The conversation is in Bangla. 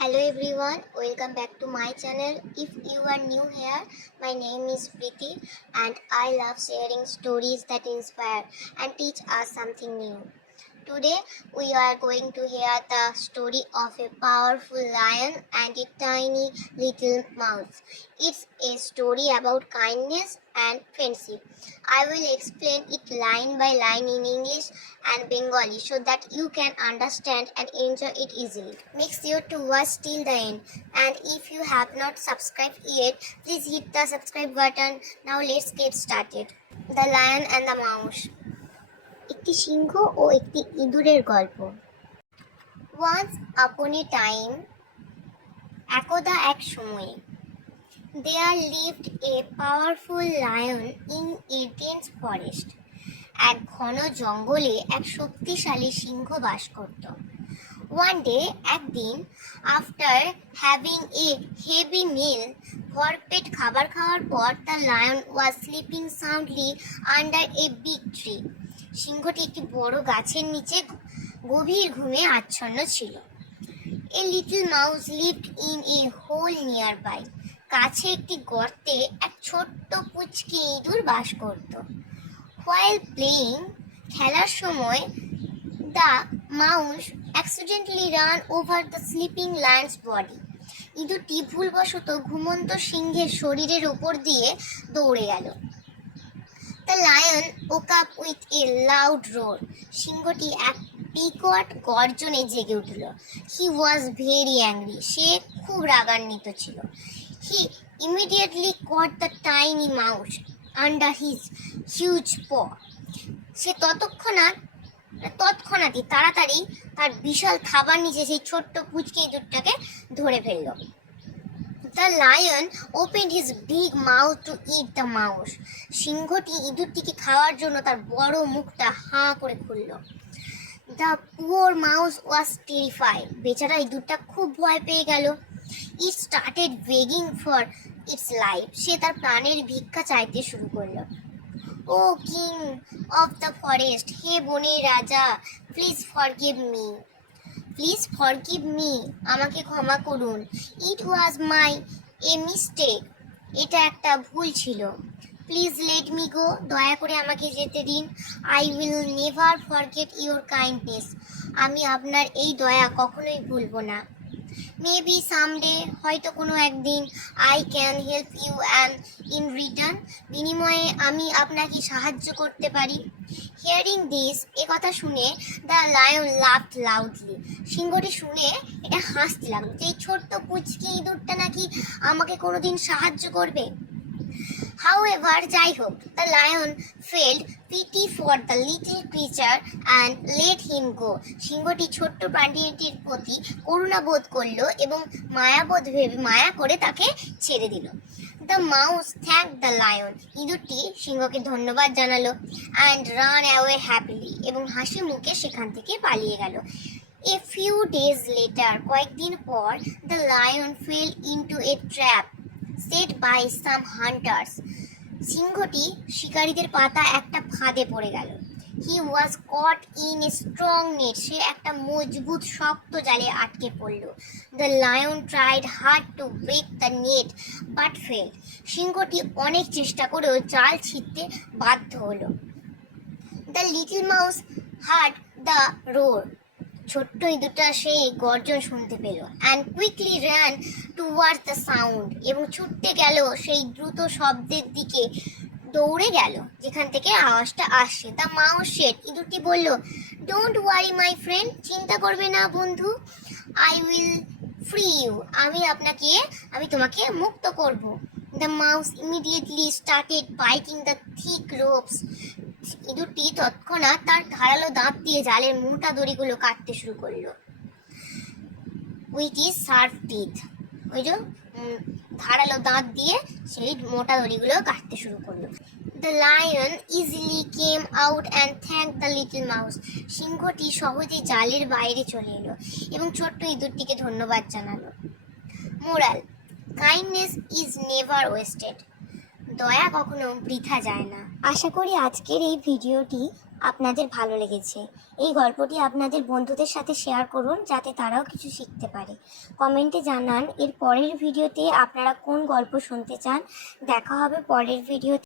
Hello everyone, welcome back to my channel. If you are new here, my name is Preeti and I love sharing stories that inspire and teach us something new. Today we are going to hear the story of a powerful lion and a tiny little mouse. It's a story about kindness and friendship. I will explain it line by line in English and Bengali so that you can understand and enjoy it easily. Make sure to watch till the end, and if you have not subscribed yet, please hit the subscribe button. Now let's get started. The Lion and the Mouse. একটি সিংহ ও একটি ইঁদুরের গল্প। Once upon a time, একদা এক সময়ে, there lived a powerful lion in a dense forest. এক ঘন জঙ্গলে এক শক্তিশালী সিংহ বাস করত। One day, একদিন, after having a heavy meal, ভরপেট খাবার খাওয়ার পর, the lion was sleeping soundly under a big tree. সিংহটি একটি বড় গাছের নিচে গভীর ঘুমে আচ্ছন্ন ছিল। A little mouse lived in a hole nearby. কাছে একটি গর্তে এক ছোট্ট পুচকি ইঁদুর বাস করত। While playing, খেলার সময়, the mouse accidentally ran over the sleeping lion's body. ইঁদুরটি ভুলবশত ঘুমন্ত সিংহের শরীরের উপর দিয়ে দৌড়ে গেল। The lion woke up with a loud roar. সিংহটি এক বিকট গর্জনে জেগে উঠল। He was very angry. সে খুব রাগান্বিত ছিল। He immediately caught the tiny mouse under his huge paw. সে তৎক্ষণাৎই তাড়াতাড়ি তার বিশাল থাবার নিচে সেই ছোট্ট পুচকে ইঁদুরটাকে ধরে ফেলল। The lion opened his big mouth to eat the mouse. সিংহটি ইঁদুরটিকে খাওয়ার জন্য তার বড় মুখটা হাঁ করে খুলল। The poor mouse was terrified. বেচারা ইঁদুরটা খুব ভয় পেয়ে গেল। It started begging for its life. সে তার প্রাণের ভিক্ষা চাইতে শুরু করলো। Oh king of the forest, হে বনের রাজা, please forgive me. Please forgive me, আমাকে ক্ষমা করুন। ইট ওয়াজ a mistake. এটা একটা ভুল ছিল। প্লিজ লেট মি গো, দয়া করে আমাকে যেতে দিন। I will never forget your kindness, আমি আপনার এই দয়া কখনোই ভুলব না। মেবি সামডে, হয়তো কোনো একদিন। I can help you and in return, বিনিময়ে আমি আপনাকে সাহায্য করতে পারি। হিয়ারিং দিস, এ কথা শুনে, দ্য লায়ন লাফড লাউডলি, সিংহটি শুনে এটা হাসতে লাগলো যে এই ছোট্ট পুচকি ইঁদুরটা নাকি আমাকে কোনোদিন সাহায্য করবে। However, যাই হোক, the lion felt pity for the little creature and let him go. সিংহটি ছোট্ট প্রাণীটির প্রতি করুণা বোধ করলো এবং মায়া করে তাকে ছেড়ে দিল। The mouse thanked the lion. ইঁদুরটি সিংহকে ধন্যবাদ জানালো and ran away happily, এবং হাসি মুখে সেখান থেকে পালিয়ে গেল। A few days later, কয়েকদিন পর, the lion fell into a trap set by some hunters. সিংহটি শিকারীদের পাতা একটা ফাঁদে পড়ে গেল। He was caught in a strong net. সে একটা মজবুত শক্ত জালে আটকে পড়ল। The lion tried hard to break the net but failed. সিংহটি অনেক চেষ্টা করেও জাল ছিঁড়তে বাধ্য হলো। The little mouse heard the roar. ছোট্ট ইঁদুরটা সেই গর্জন শুনতে পেল and quickly ran towards the sound, এবং ছুটতে গেল সেই দ্রুত শব্দের দিকে, দৌড়ে গেল যেখান থেকে আওয়াজটা আসছে। The mouse said, ইঁদুরটি বলল, ডোন্ট ওয়ারি মাই ফ্রেন্ড, চিন্তা করবে না বন্ধু। I will free you, আমি তোমাকে মুক্ত করব। The mouse immediately started biting the thick ropes. ইঁদুরটি তৎক্ষণাৎ তার ধারালো দাঁত দিয়ে জালের মোটা দড়িগুলো কাটতে শুরু করলো। উইথ ইজ শার্প টিথ, ওই যে ধারালো দাঁত দিয়ে সেই মোটা দড়িগুলো কাটতে শুরু করলো। The lion easily came out and thanked the little mouse. সিংহটি সহজে জালের বাইরে চলে এলো এবং ছোট্ট ইঁদুরটিকে ধন্যবাদ জানালো। Moral, kindness is never wasted. দয়া কখনো বৃথা যায় না। আশা করি আজকের এই ভিডিওটি আপনাদের ভালো লেগেছে। এই গল্পটি আপনাদের বন্ধুদের সাথে শেয়ার করুন যাতে তারাও কিছু শিখতে পারে। কমেন্টে জানান এর পরের ভিডিওতে আপনারা কোন গল্প শুনতে চান। দেখা হবে পরের ভিডিওতে।